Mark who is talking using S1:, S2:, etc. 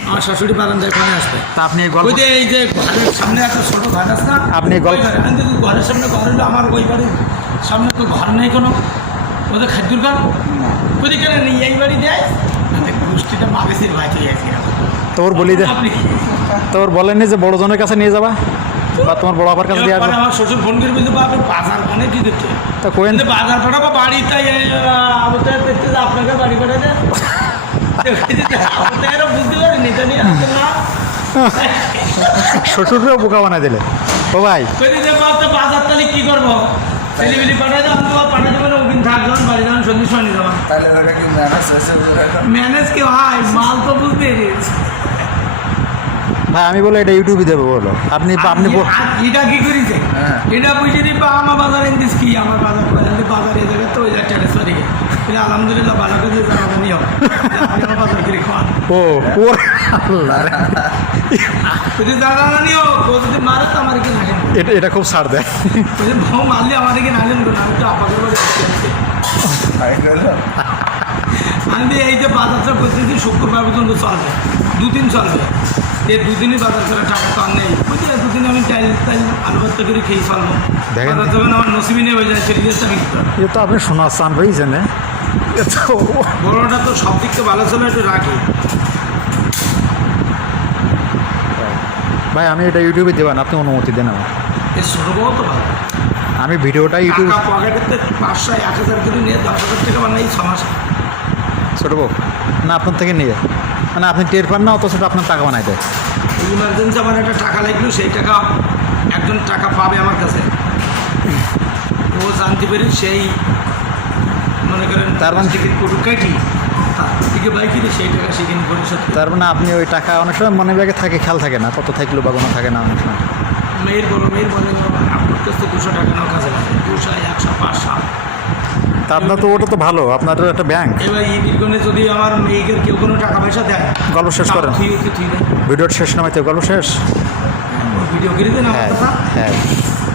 S1: আমার শাশুড়ি বারান্দায় আসবে।
S2: তা আপনি এই গল্প
S1: ওই যে এই যে ঘরের সামনে একটা ছোট ঘর আছে না?
S2: আপনি গল্প-
S1: ওই ঘরে। আমি তো ঘরের সামনে ঘর হলো আমার ওই বাড়ির। সামনে তো ঘর নেই কোনো। ওদের খাদ্যর ঘর ওদিকে নেই এই বাড়ি দেয় গোষ্ঠীটা মাগেসির ভাই
S2: তোর বলি দে।
S1: আপনি
S2: তোর বলেননি যে বড় জনের কাছে নিয়ে যাবা? বা তোমার বড় আবার কাছে দিয়ে
S1: এবার
S2: আসবে?
S1: আমার শ্বশুর ফোন করে বলতে বাপের বাজার মানে কি দিতে
S2: তা কোয়েন
S1: কিন্তু বাজার পাঠাবো বাড়ি তাই আমাদের দেখতে যে আপনাকে বাড়ি পাঠায়
S2: শ্বশুরকেও বোকা বানাই দিলে। ও ভাই।
S1: বাজার কি করব ছেলেবিলি পাঠায় দাম তো পাঠাতে পারে ওদিন থাকলাম বাড়ি যাবেন সন্ধি শনি যাবেন
S3: তাহলে ওটা কি ম্যানেজ হয়েছে
S1: ম্যানেজ কি হয় মাল তো বুঝতে
S2: ভাই আমি বলে এটা ইউটিউবে দেবো বলো। আপনি আপনি
S1: এটা কি করেছে?
S3: হ্যাঁ।
S1: এটা বুঝে দি বা আমার বাজার কি? আমার বাজার করে আমি বাজার তো ওই টেরেস বাড়ি আলহামদুলিল্লাহ ভালো করে কি নাগেন
S2: এটা এটা খুব ছাড় দেয়।
S1: আমি আমি এই যে বাজারটা প্রতিদিন শুক্রবার পর্যন্ত চলবে। দুদিন চলবে। এই দুদিনই বাজার করে টাকা তো নেই। বুঝলে দুদিন আমি টাইল টাইল আলু ভর্তা করে খেয়ে চলবো।
S2: দেখেন।
S1: বাজার যখন আমার নসিবি নিয়ে হয়ে যায় বিক্রি করে
S2: এ তো আপনি শোনা চান রয়েছেন এ? এ তো
S1: তো সব দিক থেকে ভালো ছিল একটু রাখি
S2: ভাই আমি এটা ইউটিউবে দেবেন আপনি অনুমতি দেন আমার।
S1: এই ছোটো বউ তো ভালো।
S2: আমি ভিডিওটা ইউটিউব
S1: টাকা পকেটেতে পাঁচশো এক হাজার করে নিয়ে দশ হাজার টাকা বানাই ছ মাস।
S2: ছোটো বউ না আপনার থেকে নিয়ে। মানে আপনি টের পান না অথচ আপনার টাকা বানাই দেয়।
S1: ইমার্জেন্সি আমার একটা টাকা লাগল সেই টাকা একজন টাকা পাবে আমার কাছে। ও জানতে পারি সেই
S2: তার মানে-
S1: টিকিট কোটু কাটি তার থেকে বাইকিনে সেই টাকা সেখানে পরিশোধ।
S2: তার মানে আপনি ওই টাকা অনেক সময় মনে ব্যাগে থাকে খেয়াল থাকে না কত থাকল বা কোনো থাকে না অনেক সময়।
S1: মেয়ের বড় মেয়ের বলে আপনার কাছ দুশো টাকা কাজে লাগে। দুশো একশো পাঁচশো।
S2: তা আপনার তো ওটা তো ভালো আপনার তো একটা ব্যাংক
S1: এবার এই বিজ্ঞানে যদি আমার মেয়েকে কেউ কোনো টাকা পয়সা দেয়
S2: গল্প শেষ করেন। ভিডিওটা শেষ নামাইতে গল্প শেষ।
S1: ভিডিও করে দেন
S2: হ্যাঁ হ্যাঁ।